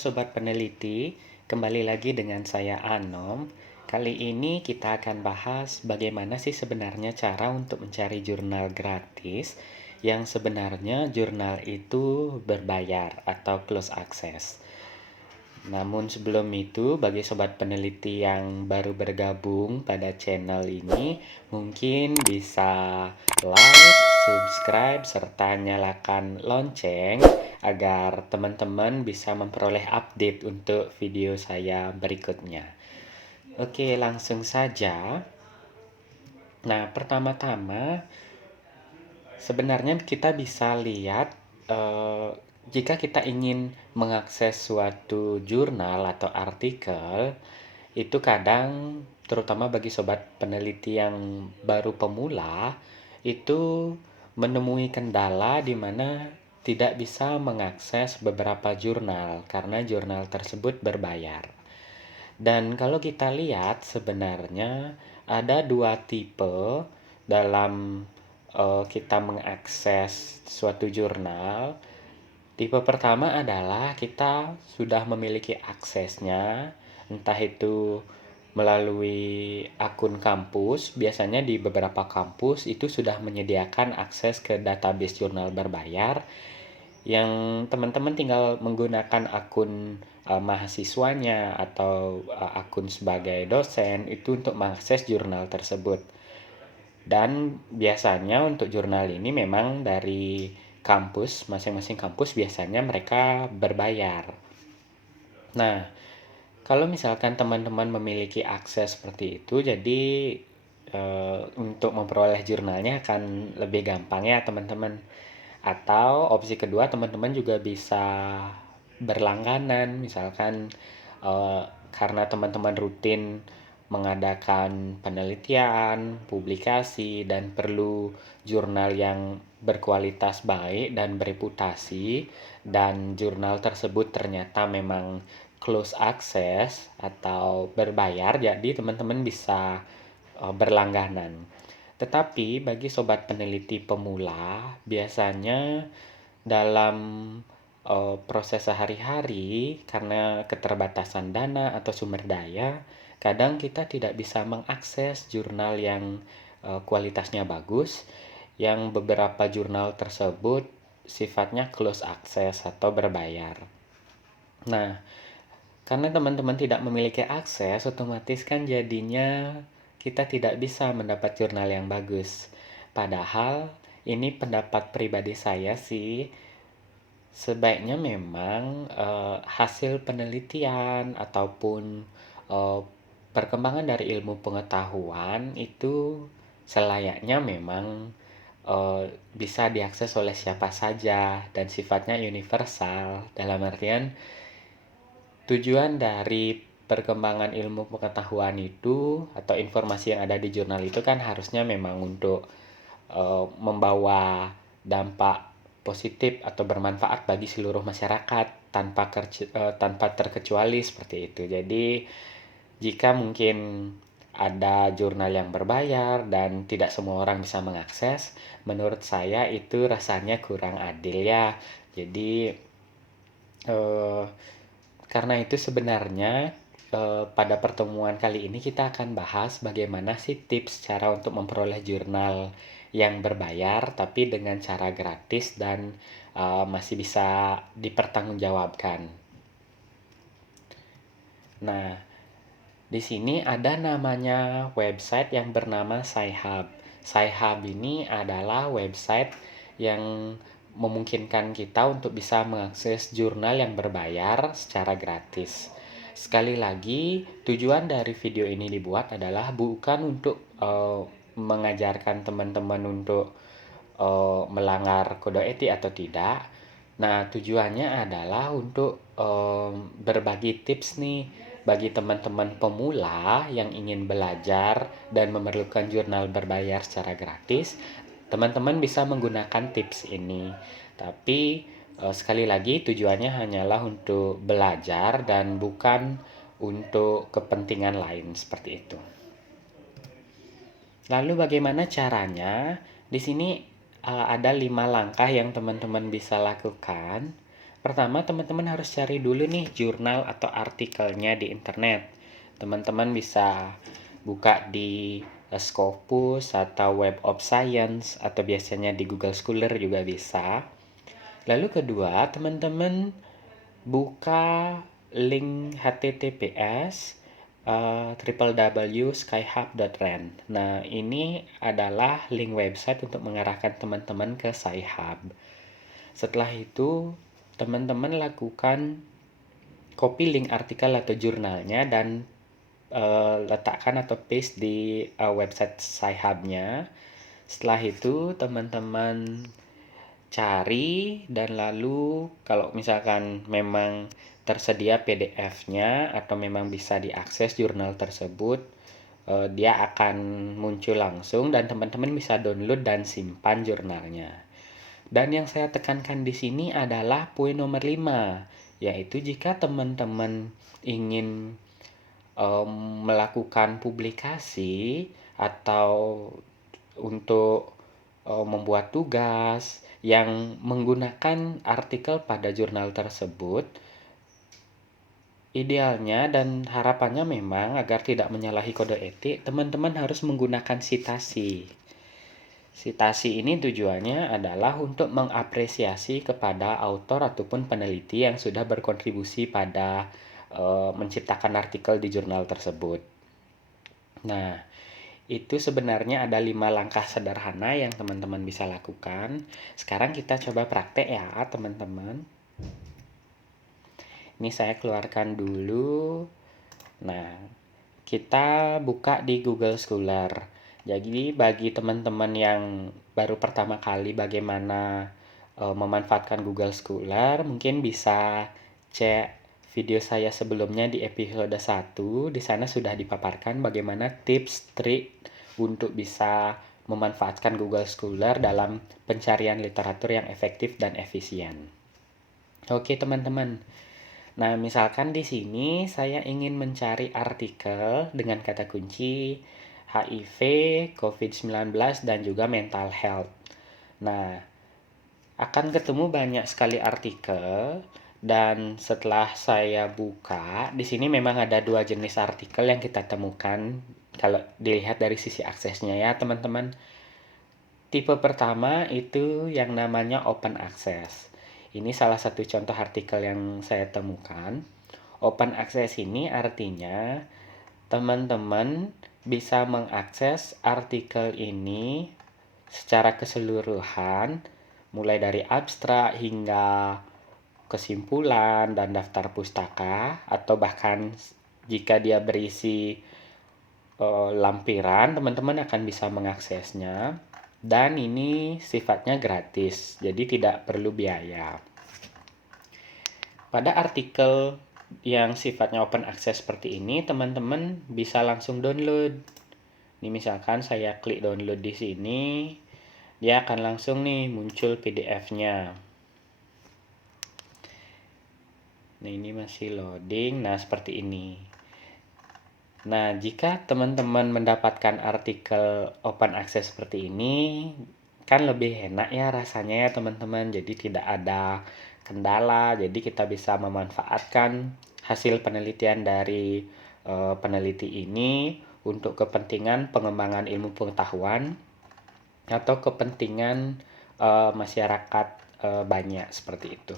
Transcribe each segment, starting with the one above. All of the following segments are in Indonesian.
Sobat Peneliti, kembali lagi dengan saya Anom. Kali ini kita akan bahas bagaimana sih sebenarnya cara untuk mencari jurnal gratis yang sebenarnya jurnal itu berbayar atau close access. Namun sebelum itu, bagi sobat peneliti yang baru bergabung pada channel ini, mungkin bisa like, subscribe, serta nyalakan lonceng agar teman-teman bisa memperoleh update untuk video saya berikutnya. Oke, langsung saja. Nah, pertama-tama sebenarnya kita bisa lihat jika kita ingin mengakses suatu jurnal atau artikel, itu kadang terutama bagi sobat peneliti yang baru pemula, itu menemui kendala di mana tidak bisa mengakses beberapa jurnal karena jurnal tersebut berbayar. Dan kalau kita lihat sebenarnya ada dua tipe dalam kita mengakses suatu jurnal. Tipe pertama adalah kita sudah memiliki aksesnya, entah itu melalui akun kampus. Biasanya di beberapa kampus itu sudah menyediakan akses ke database jurnal berbayar yang teman-teman tinggal menggunakan akun mahasiswanya atau akun sebagai dosen itu untuk mengakses jurnal tersebut. Dan biasanya untuk jurnal ini memang dari kampus, masing-masing kampus biasanya mereka berbayar. Nah, kalau misalkan teman-teman memiliki akses seperti itu, jadi untuk memperoleh jurnalnya akan lebih gampang ya teman-teman. Atau opsi kedua, teman-teman juga bisa berlangganan, misalkan karena teman-teman rutin mengadakan penelitian, publikasi, dan perlu jurnal yang berkualitas baik dan bereputasi, dan jurnal tersebut ternyata memang close access atau berbayar, jadi teman-teman bisa berlangganan. Tetapi bagi sobat peneliti pemula, biasanya dalam proses sehari-hari karena keterbatasan dana atau sumber daya, kadang kita tidak bisa mengakses jurnal yang kualitasnya bagus, yang beberapa jurnal tersebut sifatnya close access atau berbayar. Nah, karena teman-teman tidak memiliki akses, otomatis kan jadinya kita tidak bisa mendapat jurnal yang bagus. Padahal ini pendapat pribadi saya sih, sebaiknya memang hasil penelitian ataupun perkembangan dari ilmu pengetahuan itu selayaknya memang bisa diakses oleh siapa saja dan sifatnya universal. Dalam artian tujuan dari perkembangan ilmu pengetahuan itu atau informasi yang ada di jurnal itu kan harusnya memang untuk membawa dampak positif atau bermanfaat bagi seluruh masyarakat tanpa terkecuali seperti itu. Jadi jika mungkin ada jurnal yang berbayar dan tidak semua orang bisa mengakses, menurut saya itu rasanya kurang adil ya. Jadi karena itu sebenarnya pada pertemuan kali ini kita akan bahas bagaimana sih tips cara untuk memperoleh jurnal yang berbayar tapi dengan cara gratis dan masih bisa dipertanggungjawabkan. Nah, di sini ada namanya website yang bernama Sci-Hub. Sci-Hub ini adalah website yang memungkinkan kita untuk bisa mengakses jurnal yang berbayar secara gratis. Sekali lagi, tujuan dari video ini dibuat adalah bukan untuk mengajarkan teman-teman untuk melanggar kode etik atau tidak. Nah, tujuannya adalah untuk berbagi tips nih bagi teman-teman pemula yang ingin belajar dan memerlukan jurnal berbayar secara gratis. Teman-teman bisa menggunakan tips ini. Tapi sekali lagi tujuannya hanyalah untuk belajar dan bukan untuk kepentingan lain seperti itu. Lalu bagaimana caranya? Di sini ada 5 langkah yang teman-teman bisa lakukan. Pertama, teman-teman harus cari dulu nih jurnal atau artikelnya di internet. Teman-teman bisa buka di Scopus atau Web of Science atau biasanya di Google Scholar juga bisa. Lalu kedua, teman-teman buka link https www.skyhub.ran. Nah, ini adalah link website untuk mengarahkan teman-teman ke Sci-Hub. Setelah itu, teman-teman lakukan copy link artikel atau jurnalnya dan letakkan atau paste di website Sci-Hub-nya. Setelah itu, teman-teman cari dan lalu kalau misalkan memang tersedia PDF-nya atau memang bisa diakses jurnal tersebut, dia akan muncul langsung dan teman-teman bisa download dan simpan jurnalnya. Dan yang saya tekankan di sini adalah poin nomor 5, yaitu jika teman-teman ingin melakukan publikasi atau untuk membuat tugas yang menggunakan artikel pada jurnal tersebut, idealnya dan harapannya memang agar tidak menyalahi kode etik, teman-teman harus menggunakan sitasi. Sitasi ini tujuannya adalah untuk mengapresiasi kepada autor ataupun peneliti yang sudah berkontribusi pada menciptakan artikel di jurnal tersebut. Nah, itu sebenarnya ada 5 langkah sederhana yang teman-teman bisa lakukan. Sekarang kita coba praktek ya, teman-teman. Ini saya keluarkan dulu. Nah, kita buka di Google Scholar. Jadi bagi teman-teman yang baru pertama kali bagaimana memanfaatkan Google Scholar, mungkin bisa cek video saya sebelumnya di episode 1. Di sana sudah dipaparkan bagaimana tips, trik untuk bisa memanfaatkan Google Scholar dalam pencarian literatur yang efektif dan efisien. Oke, teman-teman. Nah, misalkan di sini saya ingin mencari artikel dengan kata kunci HIV, COVID-19, dan juga mental health. Nah, akan ketemu banyak sekali artikel dan setelah saya buka, di sini memang ada 2 jenis artikel yang kita temukan kalau dilihat dari sisi aksesnya ya, teman-teman. Tipe pertama itu yang namanya open access. Ini salah satu contoh artikel yang saya temukan. Open access ini artinya teman-teman bisa mengakses artikel ini secara keseluruhan, mulai dari abstrak hingga kesimpulan dan daftar pustaka, atau bahkan jika dia berisi lampiran, teman-teman akan bisa mengaksesnya. Dan ini sifatnya gratis, jadi tidak perlu biaya. Pada artikel yang sifatnya open access seperti ini, teman-teman bisa langsung download. Ini misalkan saya klik download di sini, dia akan langsung nih muncul PDF-nya. Nah, ini masih loading. Nah, seperti ini. Nah, jika teman-teman mendapatkan artikel open access seperti ini, kan lebih enak ya rasanya ya teman-teman. Jadi tidak ada kendala, jadi kita bisa memanfaatkan hasil penelitian dari peneliti ini untuk kepentingan pengembangan ilmu pengetahuan atau kepentingan masyarakat banyak seperti itu.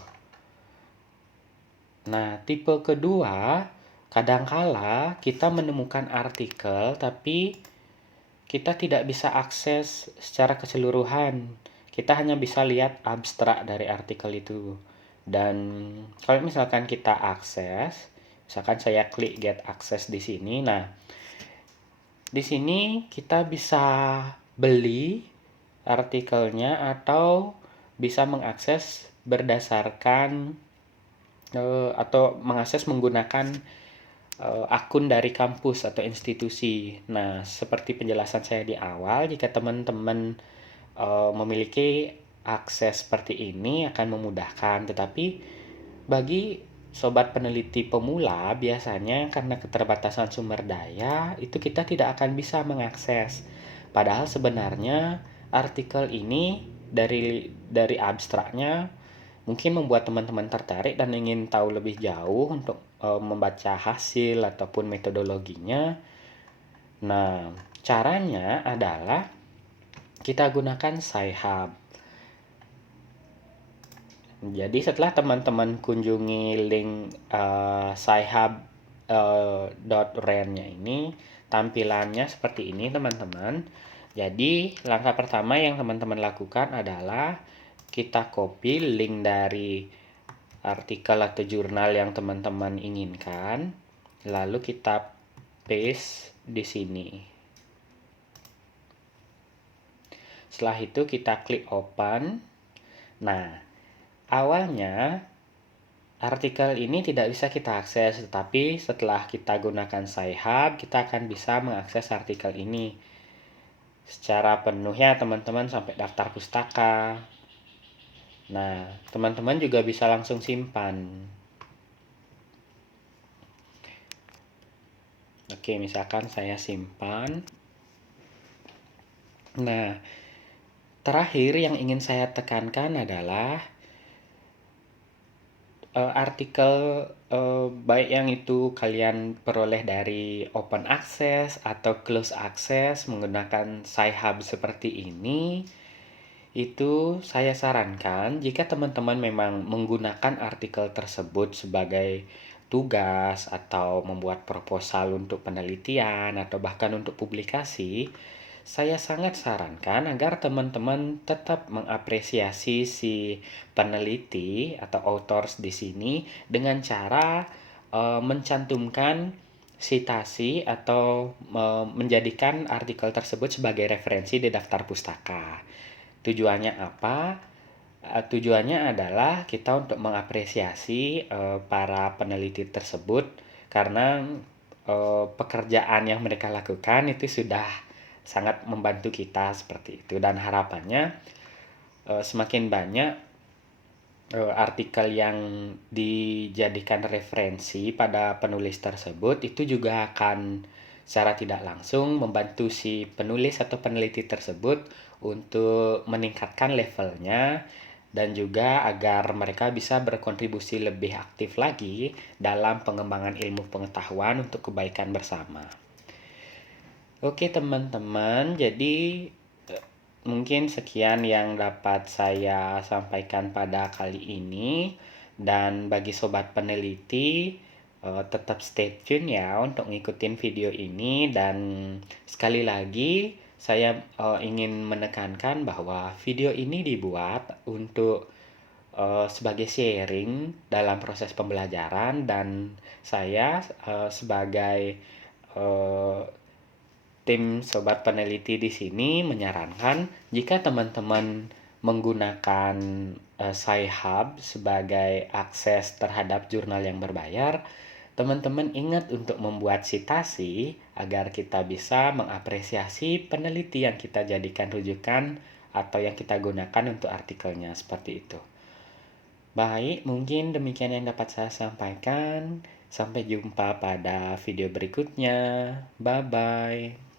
Nah, tipe kedua, kadangkala kita menemukan artikel tapi kita tidak bisa akses secara keseluruhan. Kita hanya bisa lihat abstrak dari artikel itu. Dan kalau misalkan kita akses, misalkan saya klik get access di sini. Nah, di sini kita bisa beli artikelnya atau bisa mengakses berdasarkan atau mengakses menggunakan akun dari kampus atau institusi. Nah, seperti penjelasan saya di awal, jika teman-teman memiliki akses seperti ini akan memudahkan. Tetapi bagi sobat peneliti pemula, biasanya karena keterbatasan sumber daya, itu kita tidak akan bisa mengakses. Padahal sebenarnya artikel ini dari abstraknya mungkin membuat teman-teman tertarik dan ingin tahu lebih jauh untuk membaca hasil ataupun metodologinya. Nah, caranya adalah kita gunakan Sci-Hub. Jadi setelah teman-teman kunjungi link sci-hub.rand-nya ini, tampilannya seperti ini teman-teman. Jadi langkah pertama yang teman-teman lakukan adalah kita copy link dari artikel atau jurnal yang teman-teman inginkan, lalu kita paste di sini. Setelah itu kita klik open. Nah, awalnya artikel ini tidak bisa kita akses, tetapi setelah kita gunakan Sci-Hub, kita akan bisa mengakses artikel ini secara penuh ya teman-teman sampai daftar pustaka. Nah, teman-teman juga bisa langsung simpan. Oke, misalkan saya simpan. Nah, terakhir yang ingin saya tekankan adalah artikel baik yang itu kalian peroleh dari open access atau close access menggunakan Sci-Hub seperti ini, itu saya sarankan jika teman-teman memang menggunakan artikel tersebut sebagai tugas atau membuat proposal untuk penelitian atau bahkan untuk publikasi, saya sangat sarankan agar teman-teman tetap mengapresiasi si peneliti atau authors di sini dengan cara mencantumkan sitasi atau menjadikan artikel tersebut sebagai referensi di daftar pustaka. Tujuannya apa? Tujuannya adalah kita untuk mengapresiasi para peneliti tersebut karena pekerjaan yang mereka lakukan itu sudah sangat membantu kita seperti itu, dan harapannya semakin banyak artikel yang dijadikan referensi pada penulis tersebut itu juga akan secara tidak langsung membantu si penulis atau peneliti tersebut untuk meningkatkan levelnya dan juga agar mereka bisa berkontribusi lebih aktif lagi dalam pengembangan ilmu pengetahuan untuk kebaikan bersama. Oke teman-teman, jadi mungkin sekian yang dapat saya sampaikan pada kali ini. Dan bagi sobat peneliti, tetap stay tune ya untuk ngikutin video ini. Dan sekali lagi, saya ingin menekankan bahwa video ini dibuat untuk sebagai sharing dalam proses pembelajaran, dan saya sebagai tim sobat peneliti di sini menyarankan jika teman-teman menggunakan Sci-Hub sebagai akses terhadap jurnal yang berbayar, teman-teman ingat untuk membuat sitasi agar kita bisa mengapresiasi peneliti yang kita jadikan rujukan atau yang kita gunakan untuk artikelnya seperti itu. Baik, mungkin demikian yang dapat saya sampaikan. Sampai jumpa pada video berikutnya. Bye-bye.